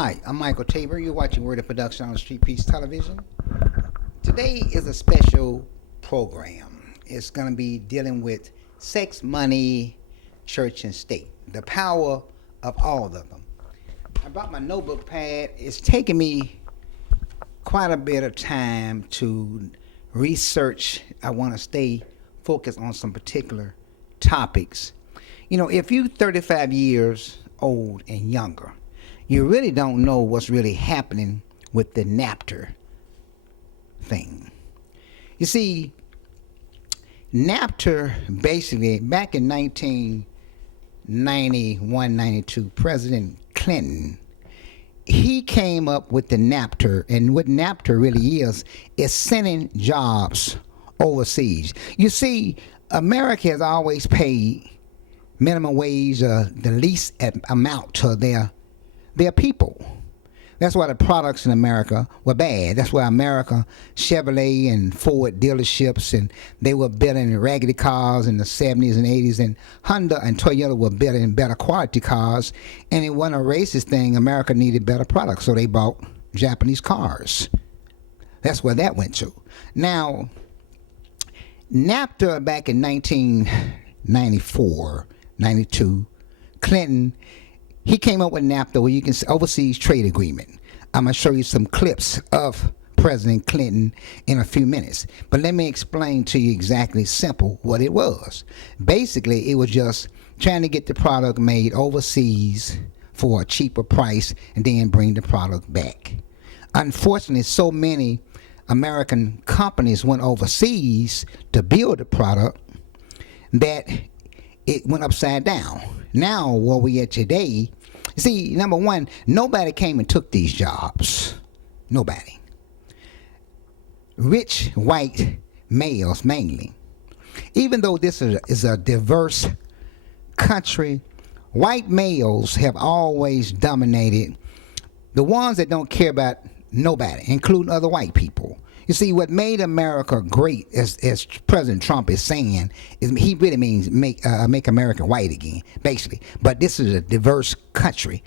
Hi, I'm Michael Tabor. You're watching Word Up Production on Street Piece Television. Today is a special program. It's going to be dealing with sex, money, church, and state. The power of all of them. I brought my notebook pad. It's taken me quite a bit of time to research. I want to stay focused on some particular topics. You know, if you're 35 years old and younger, you really don't know what's really happening with the NAFTA thing. You see, NAFTA basically, back in 1991, 92, President Clinton, he came up with the NAFTA, and what NAFTA really is sending jobs overseas. You see, America has always paid minimum wage, the least amount to their people. That's why the products in America were bad. That's why America, Chevrolet and Ford dealerships, and they were building raggedy cars in the 70s and 80s, and Honda and Toyota were building better quality cars, and it wasn't a racist thing. America needed better products, so they bought Japanese cars. That's where that went to. Now, NAFTA back in 1994, 92, Clinton, he came up with NAFTA, where you can see overseas trade agreement. I'm going to show you some clips of President Clinton in a few minutes. But let me explain to you exactly simple what it was. Basically, it was just trying to get the product made overseas for a cheaper price and then bring the product back. Unfortunately, so many American companies went overseas to build the product that it went upside down. Now, where we at today, see, number one, nobody came and took these jobs. Nobody. Rich white males mainly. Even though this is a diverse country, white males have always dominated. The ones that don't care about nobody, including other white people. You see, what made America great, as President Trump is saying, is he really means make America white again, basically. But this is a diverse country.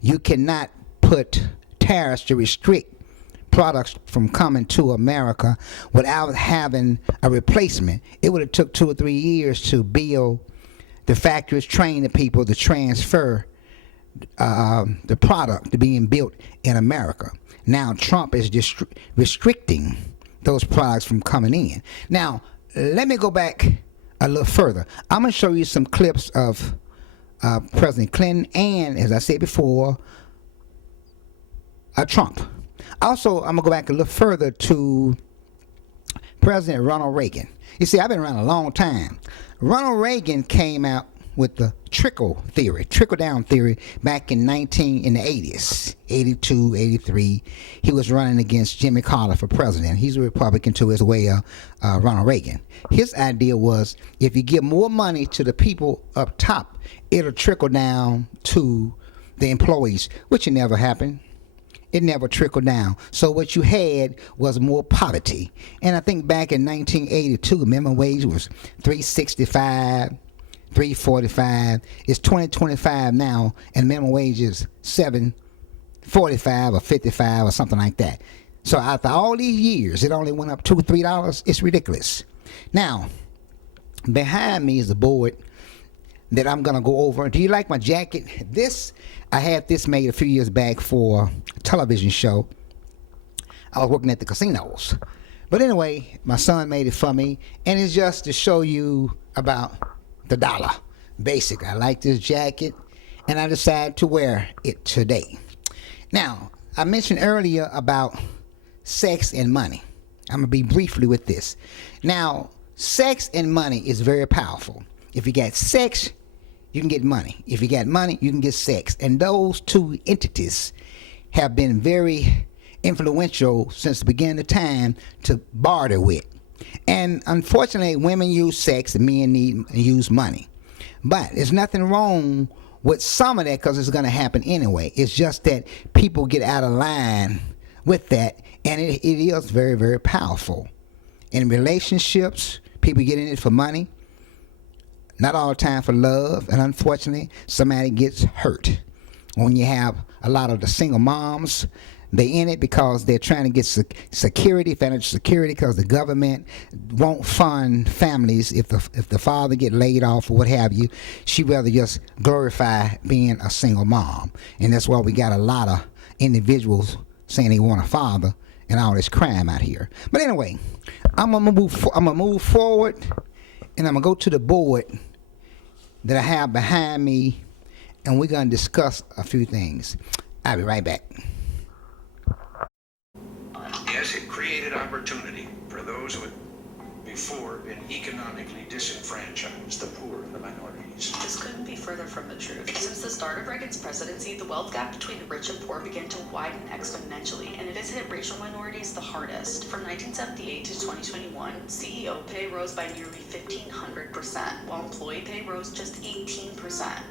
You cannot put tariffs to restrict products from coming to America without having a replacement. It would have took 2 or 3 years to build the factories, train the people to transfer the product to being built in America. Now Trump is just restricting those products from coming in. Now, let me go back a little further. I'm going to show you some clips of President Clinton and, as I said before, Trump. Also, I'm going to go back a little further to President Ronald Reagan. You see, I've been around a long time. Ronald Reagan came out with the trickle down theory back in the 80s, 82, 83. He was running against Jimmy Carter for president. He's a Republican too, as well, Ronald Reagan. His idea was, if you give more money to the people up top, it'll trickle down to the employees, which it never happened. It never trickled down. So what you had was more poverty. And I think back in 1982, the minimum wage was $3.65. $3.45. It's $20.25 now, and minimum wage is $7.45 or $55 or something like that. So after all these years, it only went up $2 or $3. It's ridiculous. Now, behind me is a board that I'm gonna go over. Do you like my jacket? I had this made a few years back for a television show. I was working at the casinos. But anyway, my son made it for me, and it's just to show you about the dollar. Basic. I like this jacket, and I decided to wear it today. Now, I mentioned earlier about sex and money. I'm going to be briefly with this. Now, sex and money is very powerful. If you got sex, you can get money. If you got money, you can get sex. And those two entities have been very influential since the beginning of time to barter with. And unfortunately, women use sex and men use money. But there's nothing wrong with some of that, because it's going to happen anyway. It's just that people get out of line with that, and it is very, very powerful. In relationships, people get in it for money. Not all the time for love, and unfortunately, somebody gets hurt when you have a lot of the single moms. They in it because they're trying to get security, financial security, because the government won't fund families if the father get laid off or what have you. She rather just glorify being a single mom, and that's why we got a lot of individuals saying they want a father and all this crime out here. But anyway, I'm gonna move forward, and I'm gonna go to the board that I have behind me, and we're gonna discuss a few things. I'll be right back. Yes, it created opportunity for those who had before been economically disenfranchised, the poor and the minorities. This couldn't be further from the truth. Since the start of Reagan's presidency, the wealth gap between the rich and poor began to widen exponentially, and it has hit racial minorities the hardest. From 1978 to 2021, CEO pay rose by nearly 1,500%, while employee pay rose just 18%.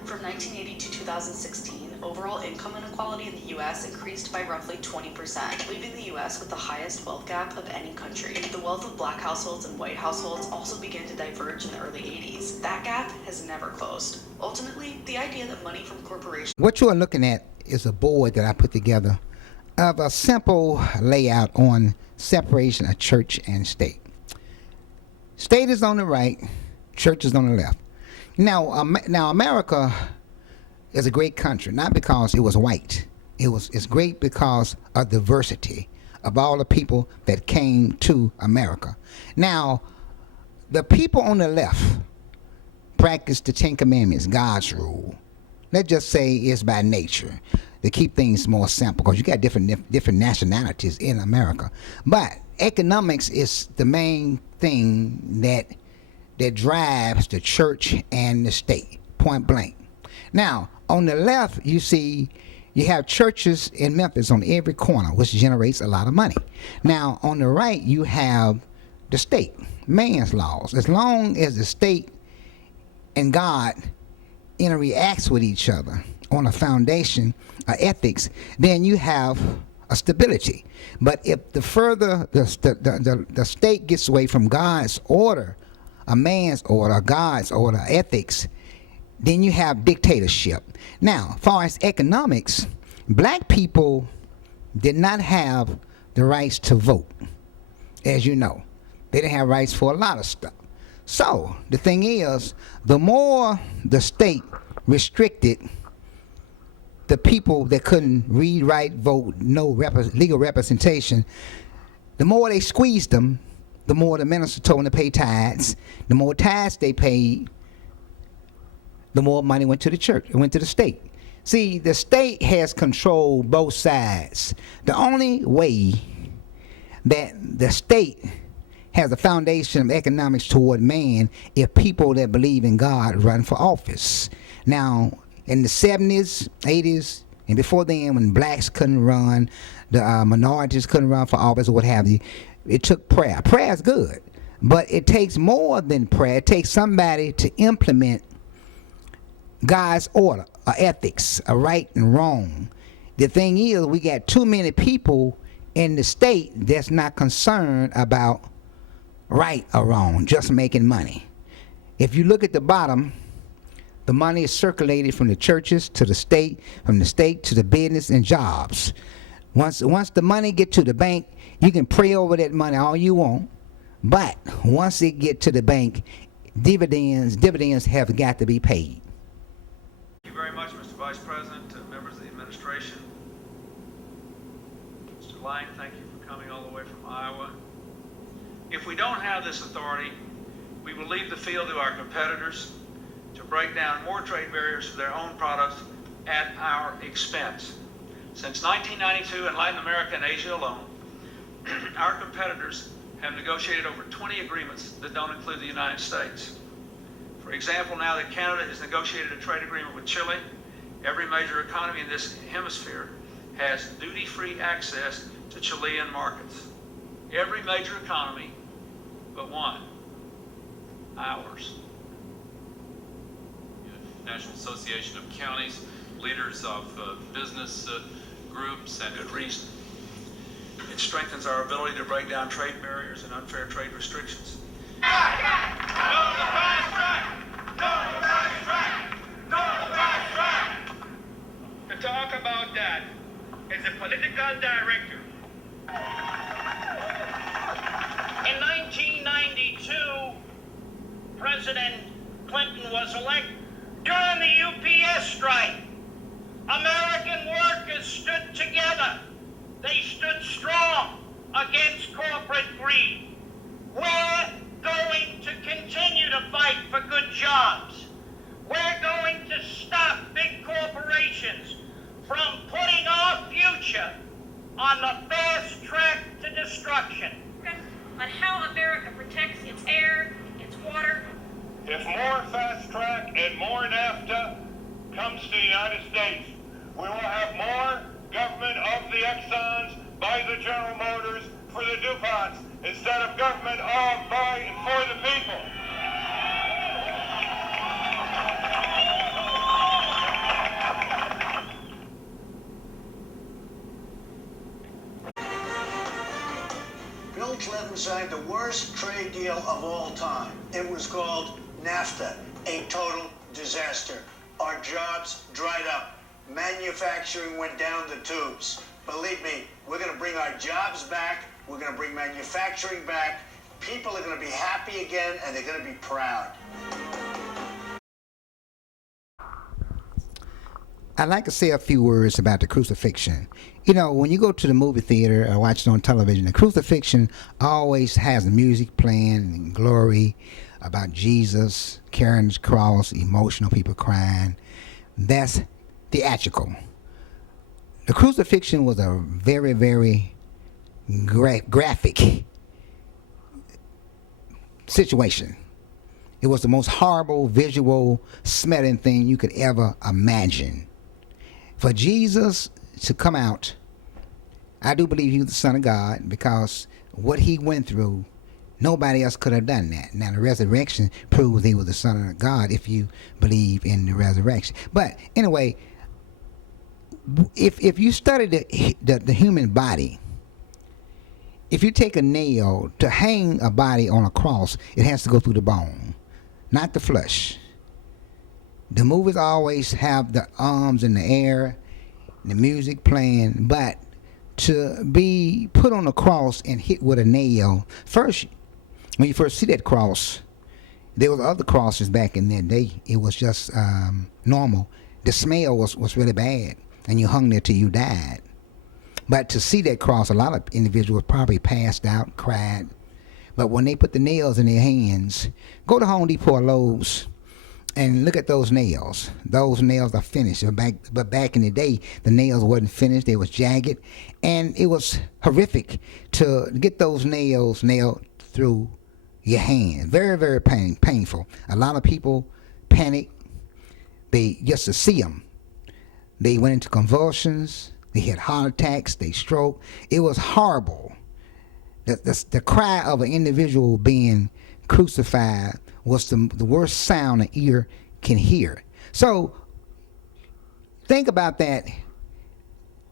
From 1980 to 2016, overall income inequality in the U.S. increased by roughly 20%, leaving the U.S. with the highest wealth gap of any country. The wealth of black households and white households also began to diverge in the early 80s. That gap has never closed. Ultimately, the idea that money from corporations... What you are looking at is a board that I put together of a simple layout on separation of church and state. State is on the right, church is on the left. Now America is a great country, not because it was white. It's great because of diversity of all the people that came to America. Now, the people on the left practice the Ten Commandments, God's rule. Let's just say it's by nature to keep things more simple, because you got different nationalities in America. But economics is the main thing that drives the church and the state, point blank. Now, on the left, you see you have churches in Memphis on every corner, which generates a lot of money. Now, on the right, you have the state, man's laws. As long as the state and God interacts with each other on a foundation of ethics, then you have a stability. But if the further the state gets away from God's order, a man's order, God's order, ethics, then you have dictatorship. Now, as far as economics, black people did not have the rights to vote, as you know. They didn't have rights for a lot of stuff. So, the thing is, the more the state restricted the people that couldn't read, write, vote, no legal representation, the more they squeezed them, the more the minister told them to pay tithes. The more tithes they paid, the more money went to the church, it went to the state. See, the state has controlled both sides. The only way that the state has a foundation of economics toward man if people that believe in God run for office. Now, in the 70s, 80s, and before then, when blacks couldn't run, the minorities couldn't run for office or what have you, it took prayer. Prayer is good, but it takes more than prayer. It takes somebody to implement God's order, ethics, a right and wrong. The thing is, we got too many people in the state that's not concerned about right or wrong, just making money. If you look at the bottom, the money is circulated from the churches to the state, from the state to the business and jobs. Once the money get to the bank, you can pray over that money all you want, but once it get to the bank, dividends have got to be paid. Thank you very much, Mr. Vice President, members of the administration. Mr. Lang, thank you for coming all the way from Iowa. If we don't have this authority, we will leave the field to our competitors to break down more trade barriers for their own products at our expense. Since 1992 in Latin America and Asia alone, our competitors have negotiated over 20 agreements that don't include the United States. For example, now that Canada has negotiated a trade agreement with Chile, every major economy in this hemisphere has duty-free access to Chilean markets. Every major economy but one, ours. National Association of Counties, leaders of business groups, and good reason. It strengthens our ability to break down trade barriers and unfair trade restrictions. No to the fast track! No to the fast track! No to the fast track! To talk about that as a political director. In 1992, President Clinton was elected. During the UPS strike, American workers stood together. They stood strong against corporate greed. We're going to continue to fight for good jobs. We're going to stop big corporations from putting our future on the fast track to destruction. On how America protects its air, its water. If more fast track and more NAFTA comes to the United States, we will have more government of the Exxons, by the General Motors, for the DuPonts, instead of government of, by, and for the people. Bill Clinton signed the worst trade deal of all time. It was called NAFTA, a total disaster. Our jobs dried up. Manufacturing went down the tubes. Believe me, we're going to bring our jobs back. We're going to bring manufacturing back. People are going to be happy again, and they're going to be proud. I'd like to say a few words about the crucifixion. You know, when you go to the movie theater or watch it on television, the crucifixion always has music playing and glory about Jesus carrying his cross, emotional people crying. That's theatrical. The crucifixion was a very, very graphic situation. It was the most horrible, visual, smelling thing you could ever imagine. For Jesus to come out, I do believe he was the Son of God, because what he went through, nobody else could have done that. Now, the resurrection proves he was the Son of God if you believe in the resurrection. But anyway, if you study the human body, if you take a nail to hang a body on a cross, it has to go through the bone, not the flesh. The movies always have the arms in the air, the music playing, but to be put on a cross and hit with a nail, first, when you first see that cross, there was other crosses back in that day. It was just normal. The smell was really bad, and you hung there till you died. But to see that cross, a lot of individuals probably passed out, cried. But when they put the nails in their hands, go to Home Depot or Lowe's and look at those nails. Those nails are finished. But back in the day, the nails wasn't finished. They was jagged. And it was horrific to get those nails nailed through your hand. Very, very painful. A lot of people panicked. They just to see them. They went into convulsions. They had heart attacks. They stroked. It was horrible. The cry of an individual being crucified was the worst sound an ear can hear. So think about that.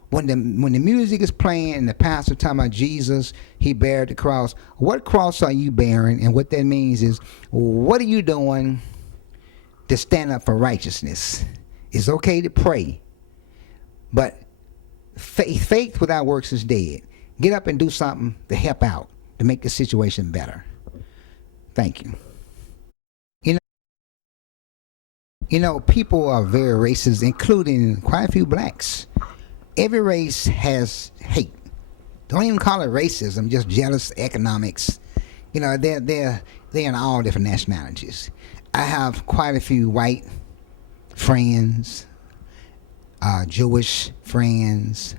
When the music is playing and the pastor talking about Jesus, he bared the cross. What cross are you bearing? And what that means is, what are you doing to stand up for righteousness? It's okay to pray, but faith without works is dead. Get up and do something to help out, to make the situation better. Thank you. You know, people are very racist, including quite a few blacks. Every race has hate. Don't even call it racism, just jealous economics. You know, they're in all different nationalities. I have quite a few white friends, Jewish friends,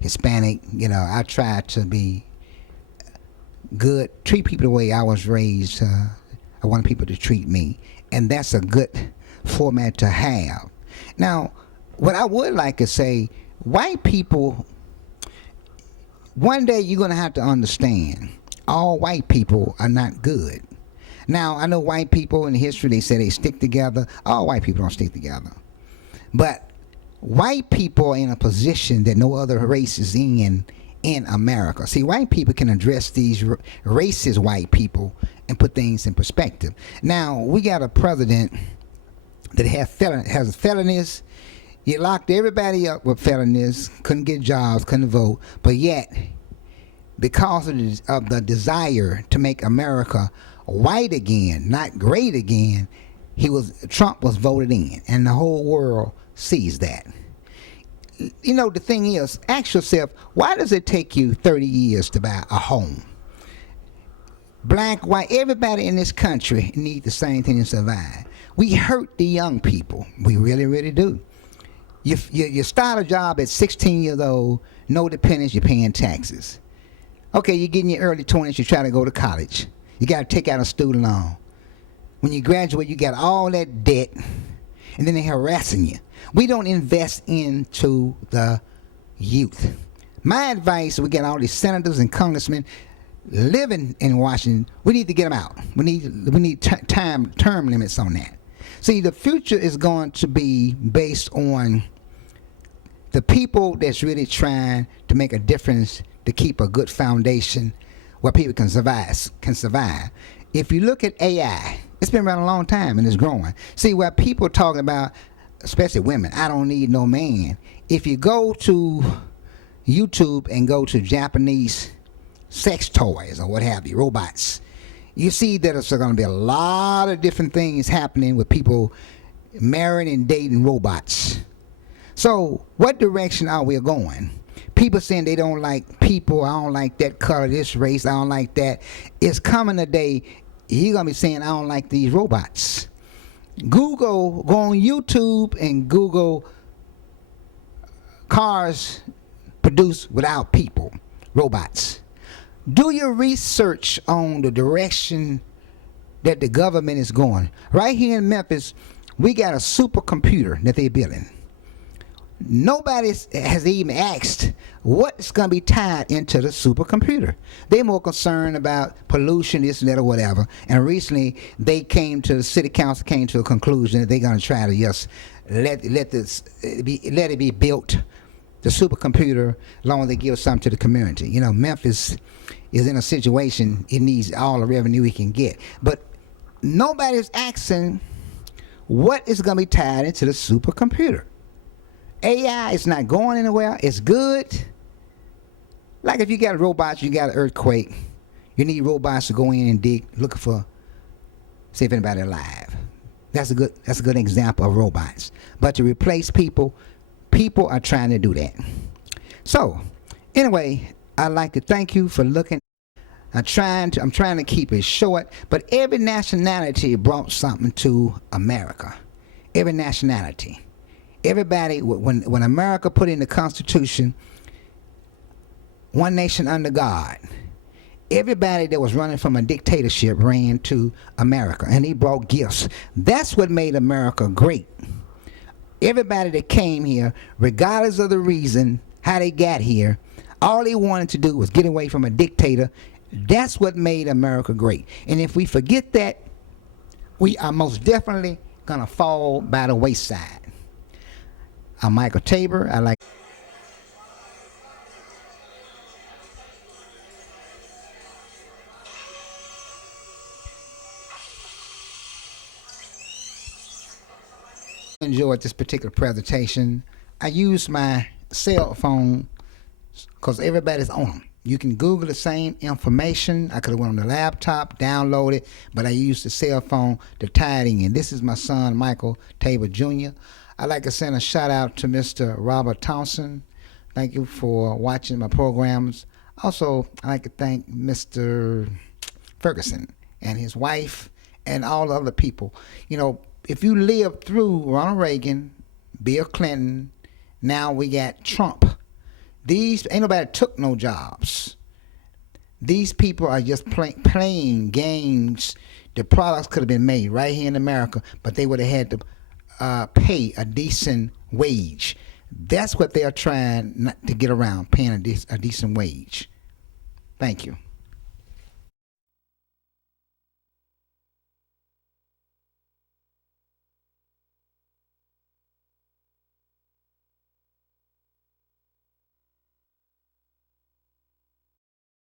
Hispanic. You know, I try to be good, treat people the way I was raised. I want people to treat me, and that's a good format to have. Now, what I would like to say, white people, one day you're going to have to understand, all white people are not good. Now, I know white people in history, they say they stick together. All white people don't stick together. But white people are in a position that no other race is in America. See, white people can address these racist white people and put things in perspective. Now, we got a president that has felonies. You locked everybody up with felonies, couldn't get jobs, couldn't vote, but yet, because of the desire to make America white again, not great again, Trump was voted in, and the whole world sees that. You know, the thing is, ask yourself, why does it take you 30 years to buy a home? Black, white, everybody in this country needs the same thing to survive. We hurt the young people. We really, really do. You start a job at 16 years old, no dependents, you're paying taxes. Okay, you get in your early 20s, you try to go to college. You got to take out a student loan. When you graduate, you got all that debt, and then they're harassing you. We don't invest into the youth. My advice, we got all these senators and congressmen living in Washington, we need to get them out. We need term limits on that. See, the future is going to be based on the people that's really trying to make a difference to keep a good foundation where people can survive. If you look at AI, it's been around a long time and it's growing. See, where people are talking about, especially women, I don't need no man. If you go to YouTube and go to Japanese sex toys or what have you, robots, you see that there's going to be a lot of different things happening with people marrying and dating robots. So what direction are we going? People saying they don't like people, I don't like that color, this race, I don't like that. It's coming a day, you're going to be saying, I don't like these robots. Go on YouTube and Google cars produced without people, robots. Do your research on the direction that the government is going. Right here in Memphis, we got a supercomputer that they're building. Nobody has even asked what's going to be tied into the supercomputer. They're more concerned about pollution, this and that, or whatever. And recently, the city council came to a conclusion that they're going to try to just let it be built, the supercomputer, as long as they give something to the community. You know, Memphis is in a situation, it needs all the revenue it can get. But nobody's asking what is going to be tied into the supercomputer. AI is not going anywhere. It's good. Like if you got robots, you got an earthquake, you need robots to go in and dig, looking for, see if anybody alive. That's a good example of robots. But to replace people are trying to do that. So, anyway, I'd like to thank you for looking. I'm trying to keep it short, but every nationality brought something to America. Every nationality. Everybody, when America put in the Constitution, one nation under God, everybody that was running from a dictatorship ran to America, and he brought gifts. That's what made America great. Everybody that came here, regardless of the reason, how they got here, all they wanted to do was get away from a dictator. That's what made America great. And if we forget that, we are most definitely going to fall by the wayside. I'm Michael Tabor. I like enjoyed this particular presentation. I use my cell phone because everybody's on them. You can Google the same information. I could have went on the laptop, download it, but I used the cell phone to tie it in. This is my son, Michael Tabor Jr. I'd like to send a shout out to Mr. Robert Thompson. Thank you for watching my programs. Also, I'd like to thank Mr. Ferguson and his wife and all the other people. You know, if you lived through Ronald Reagan, Bill Clinton, now we got Trump. Ain't nobody took no jobs. These people are just playing games. The products could have been made right here in America, but they would have had to pay a decent wage. That's what they are trying not to get around, paying a decent wage. Thank you.